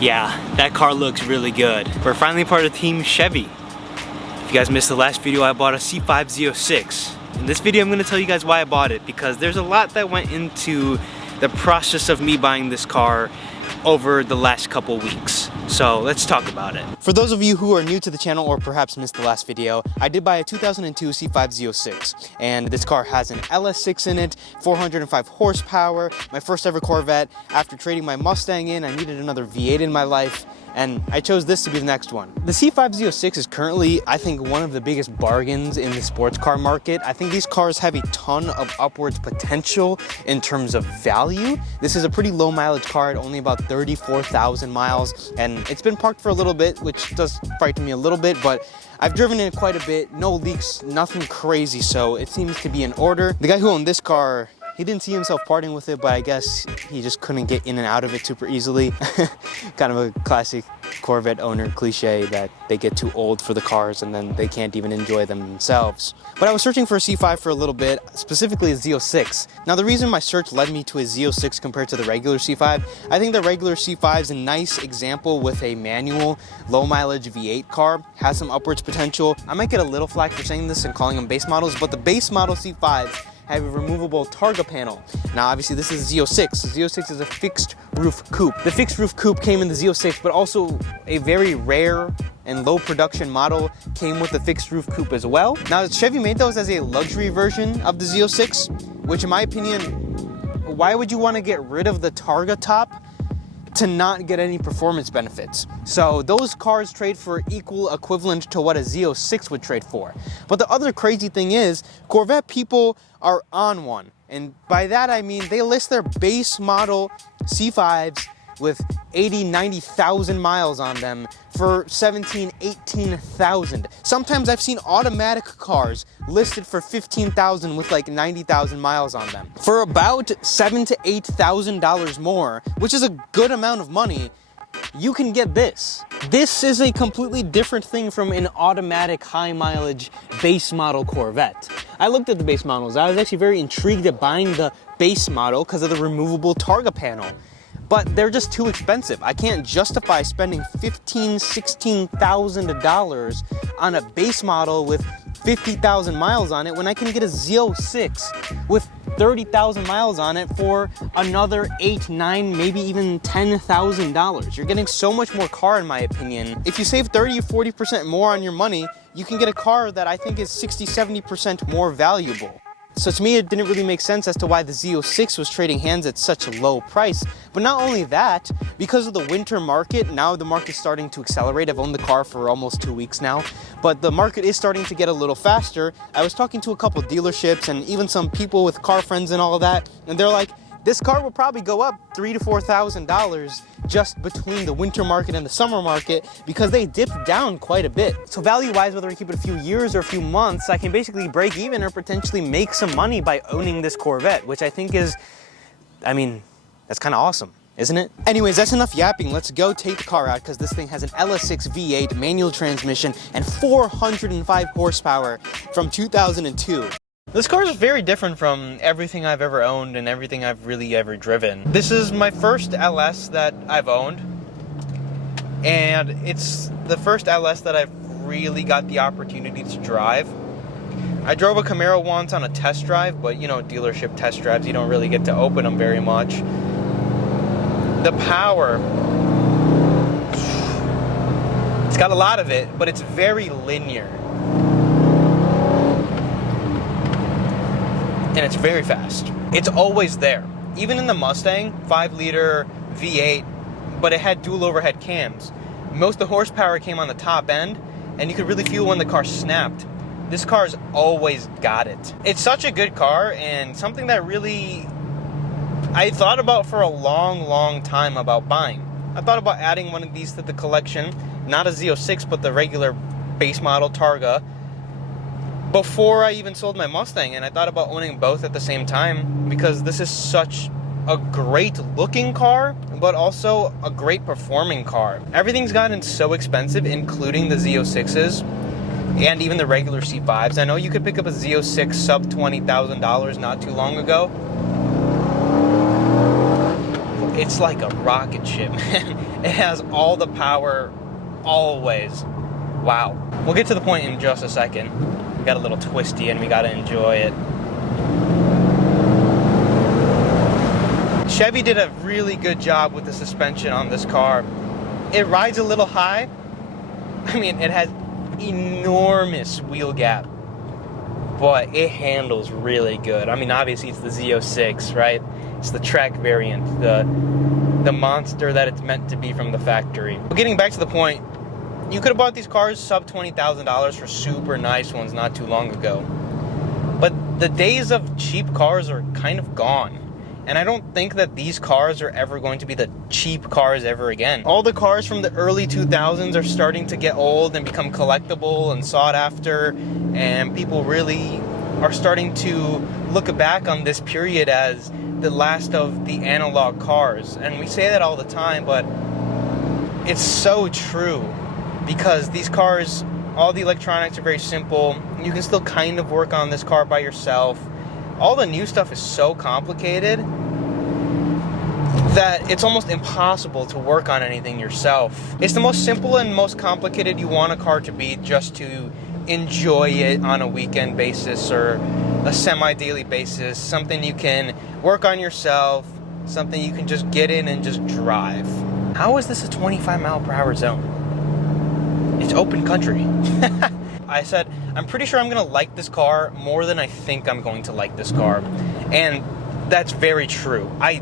Yeah, that car looks really good. We're finally part of Team Chevy. If you guys missed the last video, I bought a C5 Z06. In this video, I'm gonna tell you guys why I bought it, because there's a lot that went into the process of me buying this car over the last couple weeks. So let's talk about it. For those of you who are new to the channel or perhaps missed the last video, I did buy a 2002 C5 Z06, and this car has an LS6 in it, 405 horsepower, my first ever Corvette. After trading my Mustang in, I needed another V8 in my life, and I chose this to be the next one. The C5 Z06 is currently, I think, one of the biggest bargains in the sports car market. I think these cars have a ton of upwards potential in terms of value. This is a pretty low mileage car at only about 34,000 miles, and it's been parked for a little bit, which does frighten me a little bit, but I've driven it quite a bit, no leaks, nothing crazy, so it seems to be in order. The guy who owned this car, he didn't see himself parting with it, but I guess he just couldn't get in and out of it super easily. Kind of a classic Corvette owner cliche that they get too old for the cars and then they can't even enjoy them themselves. But I was searching for a C5 for a little bit, specifically a Z06. Now the reason my search led me to a Z06 compared to the regular C5, I think the regular C5 is a nice example with a manual, low mileage V8 car, has some upwards potential. I might get a little flack for saying this and calling them base models, but the base model C5s have a removable Targa panel. Now obviously this is Z06. The Z06 is a fixed roof coupe. The fixed roof coupe came in the Z06, but also a very rare and low production model came with the fixed roof coupe as well. Now Chevy made those as a luxury version of the Z06, which in my opinion, why would you want to get rid of the Targa top to not get any performance benefits? So those cars trade for equal equivalent to what a Z06 would trade for. But the other crazy thing is, Corvette people are on one. And by that I mean they list their base model C5s with 80, 90,000 miles on them for 17, 18,000. Sometimes I've seen automatic cars listed for 15,000 with like 90,000 miles on them. For about $7,000 to $8,000 more, which is a good amount of money, you can get this. This is a completely different thing from an automatic high mileage base model Corvette. I looked at the base models. I was actually very intrigued at buying the base model because of the removable Targa panel. But they're just too expensive. I can't justify spending $15,000, $16,000 on a base model with 50,000 miles on it when I can get a Z06 with 30,000 miles on it for another $8,000, $9,000, maybe even $10,000. You're getting so much more car in my opinion. If you save 30 or 40% more on your money, you can get a car that I think is 60, 70% more valuable. So to me, it didn't really make sense as to why the Z06 was trading hands at such a low price. But not only that, because of the winter market, now the market's starting to accelerate. I've owned the car for almost 2 weeks now, but the market is starting to get a little faster. I was talking to a couple dealerships and even some people with car friends and all of that, and they're like, this car will probably go up $3,000 to $4,000 just between the winter market and the summer market because they dipped down quite a bit. So value-wise, whether I keep it a few years or a few months, I can basically break even or potentially make some money by owning this Corvette, which I think is, I mean, that's kind of awesome, isn't it? Anyways, that's enough yapping. Let's go take the car out because this thing has an LS6 V8 manual transmission and 405 horsepower from 2002. This car is very different from everything I've ever owned and everything I've really ever driven. This is my first LS that I've owned, and it's the first LS that I've really got the opportunity to drive. I drove a Camaro once on a test drive, but you know, dealership test drives, you don't really get to open them very much. The power, it's got a lot of it, but it's very linear. And it's very fast. It's always there. Even in the Mustang, 5-liter V8, but it had dual overhead cams. Most of the horsepower came on the top end, and you could really feel when the car snapped. This car's always got it. It's such a good car, and something that really I thought about for a long, long time about buying. I thought about adding one of these to the collection, not a Z06, but the regular base model Targa, before I even sold my Mustang, and I thought about owning both at the same time because this is such a great looking car, but also a great performing car. Everything's gotten so expensive, including the Z06s and even the regular C5s. I know you could pick up a Z06 sub $20,000 not too long ago. it's like a rocket ship, man. It has all the power, always. Wow. We'll get to the point in just a second. We got a little twisty and we gotta enjoy it. Chevy did a really good job with the suspension on this car. It rides a little high. I mean, it has enormous wheel gap, but it handles really good. I mean, obviously it's the Z06, right? It's the track variant, the monster that it's meant to be from the factory. But getting back to the point, you could have bought these cars sub $20,000 for super nice ones not too long ago. But the days of cheap cars are kind of gone. And I don't think that these cars are ever going to be the cheap cars ever again. All the cars from the early 2000s are starting to get old and become collectible and sought after, and people really are starting to look back on this period as the last of the analog cars. And we say that all the time, but it's so true, because these cars, all the electronics are very simple. You can still kind of work on this car by yourself. All the new stuff is so complicated that it's almost impossible to work on anything yourself. It's the most simple and most complicated you want a car to be, just to enjoy it on a weekend basis or a semi-daily basis. Something you can work on yourself, something you can just get in and just drive. How is this a 25-mile-per-hour zone? It's open country. I said, I'm pretty sure I'm going to like this car more than I think I'm going to like this car. And that's very true. I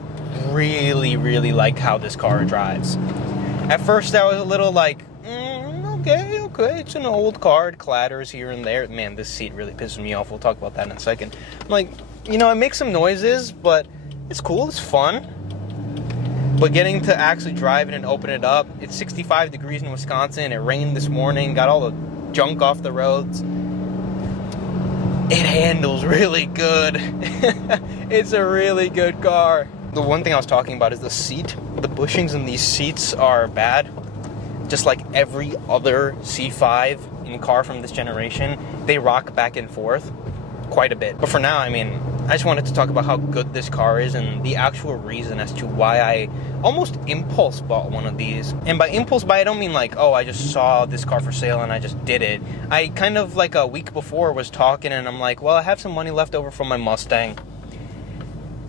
really, really like how this car drives. At first, I was a little like, okay, it's an old car. It clatters here and there. Man, this seat really pisses me off. We'll talk about that in a second. I'm like, it makes some noises, but it's cool. It's fun. But getting to actually drive it and open it up, it's 65 degrees in Wisconsin. It rained this morning, got all the junk off the roads. It handles really good. It's a really good car. The one thing I was talking about is the seat. The bushings in these seats are bad. Just like every other C5 in car from this generation, they rock back and forth quite a bit. But for now, I mean, I just wanted to talk about how good this car is and the actual reason as to why I almost impulse bought one of these. And by impulse buy, I don't mean like, oh, I just saw this car for sale and I just did it. I kind of like a week before was talking and I'm like, well, I have some money left over from my Mustang.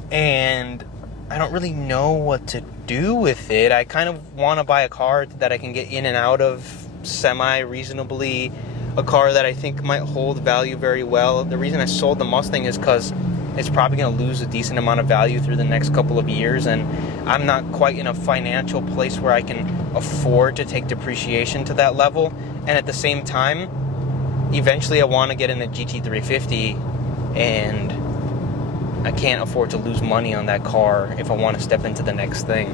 And I don't really know what to do with it. I kind of want to buy a car that I can get in and out of semi-reasonably. A car that I think might hold value very well. The reason I sold the Mustang is because it's probably going to lose a decent amount of value through the next couple of years, and I'm not quite in a financial place where I can afford to take depreciation to that level. And at the same time, eventually I want to get in a GT350, and I can't afford to lose money on that car if I want to step into the next thing.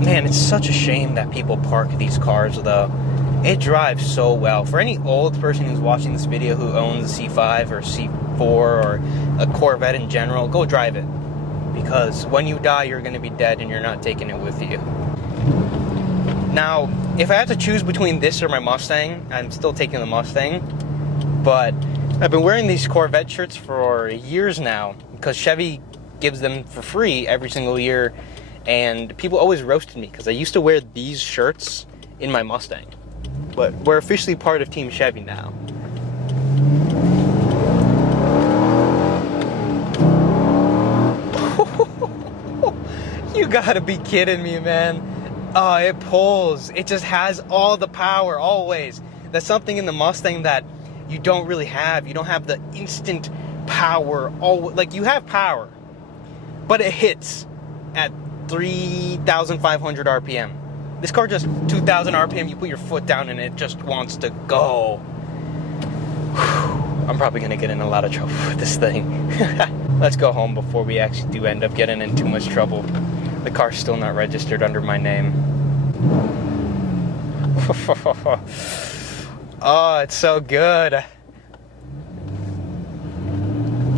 Man, it's such a shame that people park these cars, though. It drives so well. For any old person who's watching this video who owns a C5 or C4 or a Corvette in general, go drive it. Because when you die, you're going to be dead and you're not taking it with you. Now, if I had to choose between this or my Mustang, I'm still taking the Mustang. But I've been wearing these Corvette shirts for years now because Chevy gives them for free every single year. And people always roasted me because I used to wear these shirts in my Mustang. But we're officially part of Team Chevy now. You gotta be kidding me, man. Oh, it pulls. It just has all the power, always. That's something in the Mustang that you don't really have. You don't have the instant power. Like, you have power, but it hits at 3,500 RPM. This car just 2,000 RPM, you put your foot down and it just wants to go. I'm probably going to get in a lot of trouble with this thing. Let's go home before we actually do end up getting in too much trouble. The car's still not registered under my name. Oh, it's so good.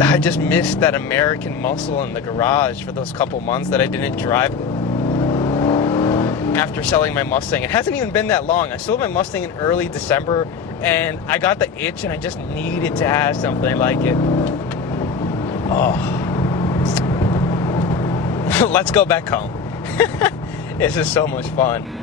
I just missed that American muscle in the garage for those couple months that I didn't drive after selling my Mustang. It hasn't even been that long. I sold my Mustang in early December, and I got the itch, and I just needed to have something like it. Oh. Let's go back home. This is so much fun.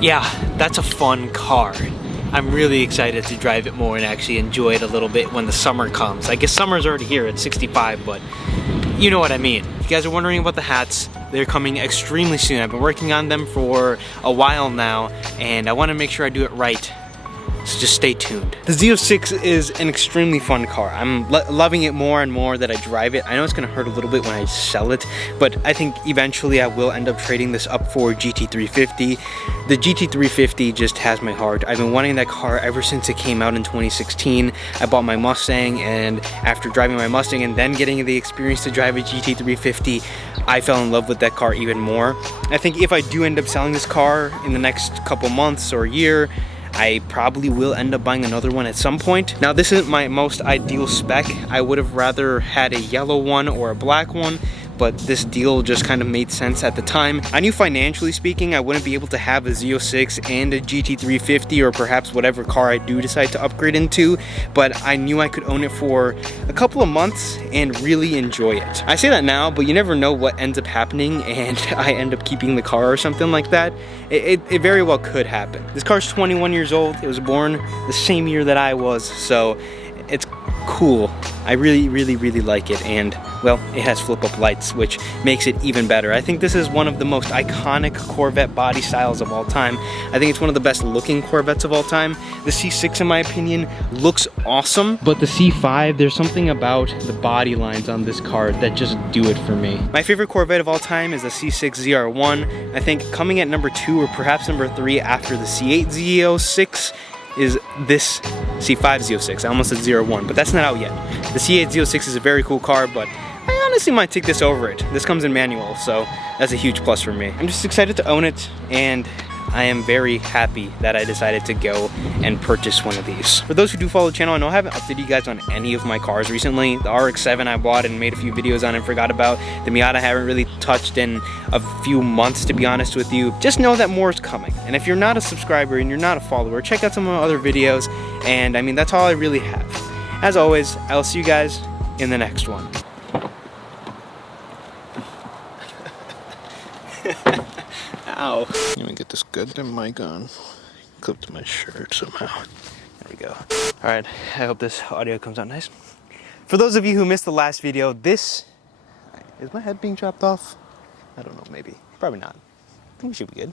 Yeah, that's a fun car. I'm really excited to drive it more and actually enjoy it a little bit when the summer comes. I guess summer's already here at 65, but you know what I mean. If you guys are wondering about the hats, they're coming extremely soon. I've been working on them for a while now, and I want to make sure I do it right. So just stay tuned. The Z06 is an extremely fun car. I'm loving it more and more that I drive it. I know it's gonna hurt a little bit when I sell it, but I think eventually I will end up trading this up for GT350. The GT350 just has my heart. I've been wanting that car ever since it came out in 2016. I bought my Mustang, and after driving my Mustang and then getting the experience to drive a GT350, I fell in love with that car even more. I think if I do end up selling this car in the next couple months or year, I probably will end up buying another one at some point. Now, this isn't my most ideal spec. I would have rather had a yellow one or a black one, but this deal just kind of made sense at the time. I knew financially speaking, I wouldn't be able to have a Z06 and a GT350 or perhaps whatever car I do decide to upgrade into, but I knew I could own it for a couple of months and really enjoy it. I say that now, but you never know what ends up happening and I end up keeping the car or something like that. It very well could happen. This car's 21 years old. It was born the same year that I was, so it's cool. I really like it, and well, it has flip-up lights, which makes it even better. I think this is one of the most iconic Corvette body styles of all time. I think it's one of the best looking Corvettes of all time. The C6, in my opinion, looks awesome, but the C5, there's something about the body lines on this car that just do it for me. My favorite Corvette of all time is the C6 ZR1. I think coming at number 2 or perhaps number 3 after the C8 Z06 is this C5 Z06. I almost said Z01, but that's not out yet. The C8 Z06 is a very cool car, but I honestly might take this over it. This comes in manual, so that's a huge plus for me. I'm just excited to own it, and I am very happy that I decided to go and purchase one of these. For those who do follow the channel, I know I haven't updated you guys on any of my cars recently. The RX-7 I bought and made a few videos on and forgot about. The Miata I haven't really touched in a few months, to be honest with you. Just know that more is coming. And if you're not a subscriber and you're not a follower, check out some of my other videos. And I mean, that's all I really have. As always, I'll see you guys in the next one. Ow. Let me get this goddamn mic on. Clip to my shirt somehow. There we go. Alright, I hope this audio comes out nice. For those of you who missed the last video, this... Is my head being chopped off? I don't know, maybe. Probably not. I think we should be good.